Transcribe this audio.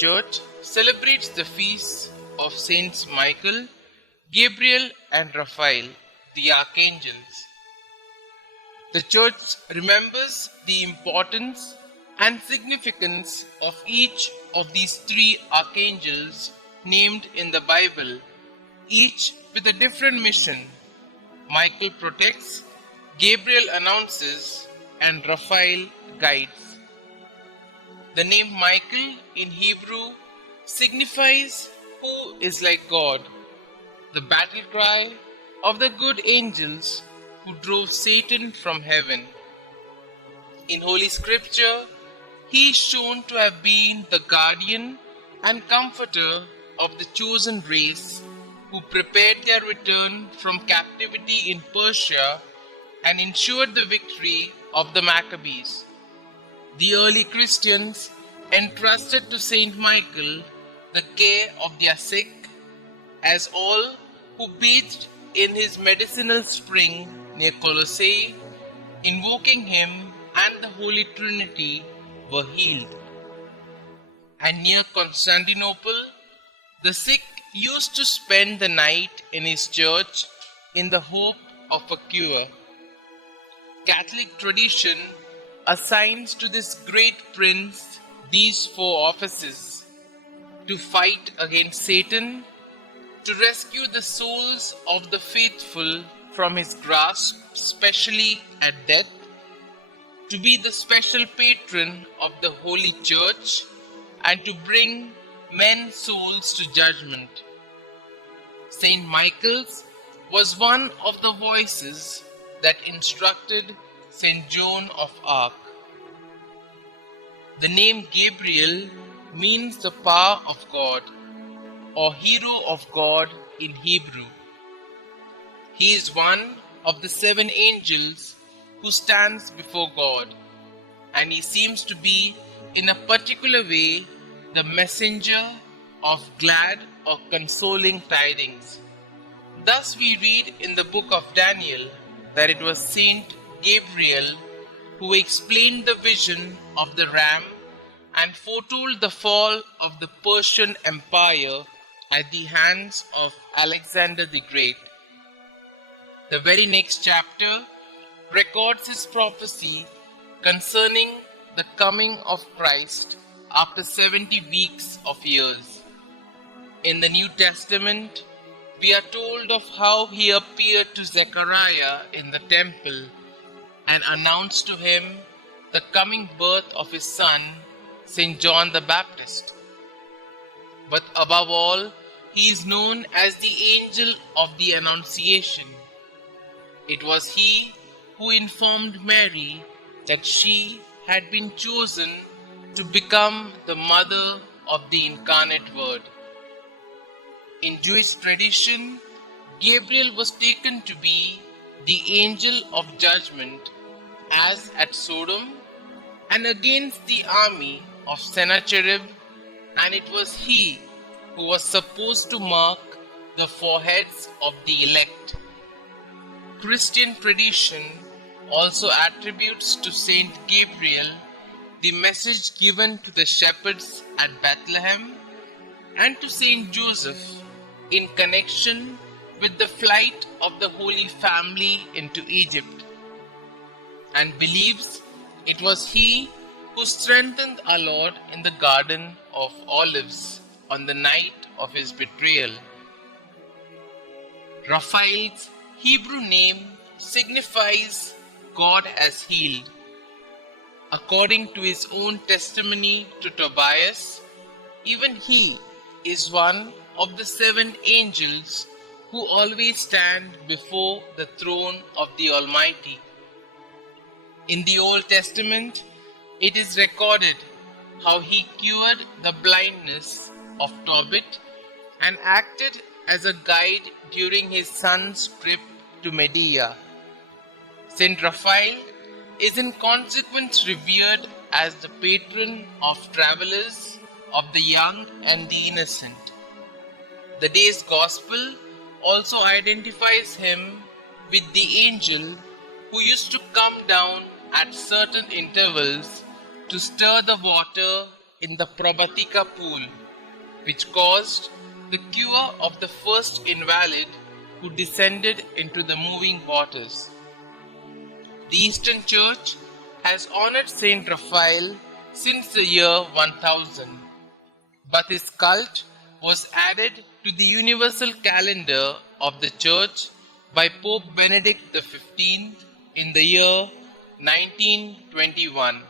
Church celebrates the feasts of Saints Michael, Gabriel and Raphael, the archangels. The Church remembers the importance and significance of each of these three archangels named in the Bible, each with a different mission. Michael protects, Gabriel announces, and Raphael guides. The name Michael in Hebrew signifies who is like God, the battle cry of the good angels who drove Satan from heaven. In Holy Scripture, he is shown to have been the guardian and comforter of the chosen race who prepared their return from captivity in Persia and ensured the victory of the Maccabees. The early Christians entrusted to Saint Michael the care of their sick, as all who bathed in his medicinal spring near Colossae, invoking him and the Holy Trinity, were healed. And near Constantinople, the sick used to spend the night in his church in the hope of a cure. Catholic tradition assigns to this great prince these four offices: to fight against Satan, to rescue the souls of the faithful from his grasp, especially at death, to be the special patron of the Holy Church, and to bring men's souls to judgment. Saint Michael's was one of the voices that instructed Saint Joan of Arc. The name Gabriel means the power of God or hero of God in Hebrew. He is one of the 7 angels who stands before God, and he seems to be in a particular way the messenger of glad or consoling tidings. Thus we read in the book of Daniel that it was Saint Gabriel who explained the vision of the ram and foretold the fall of the Persian Empire at the hands of Alexander the Great. The very next chapter records his prophecy concerning the coming of Christ after 70 weeks of years. In the New Testament, we are told of how he appeared to Zechariah in the temple and announced to him the coming birth of his son, Saint John the Baptist. But above all, he is known as the angel of the Annunciation. It was he who informed Mary that she had been chosen to become the mother of the incarnate Word. In Jewish tradition, Gabriel was taken to be the angel of judgment, as at Sodom, and against the army of Sennacherib, and it was he who was supposed to mark the foreheads of the elect. Christian tradition also attributes to Saint Gabriel the message given to the shepherds at Bethlehem and to Saint Joseph in connection with the flight of the Holy Family into Egypt, and believes it was he who strengthened our Lord in the Garden of Olives on the night of his betrayal. Raphael's Hebrew name signifies God has healed. According to his own testimony to Tobias, even he is one of the 7 angels who always stand before the throne of the Almighty. In the Old Testament, it is recorded how he cured the blindness of Tobit and acted as a guide during his son's trip to Media. Saint Raphael is in consequence revered as the patron of travelers, of the young and the innocent. The day's Gospel also identifies him with the angel who used to come down at certain intervals to stir the water in the Probatika pool, which caused the cure of the first invalid who descended into the moving waters. The Eastern Church has honored Saint Raphael since the year 1000, but his cult was added to the universal calendar of the Church by Pope Benedict XV in the year 1921.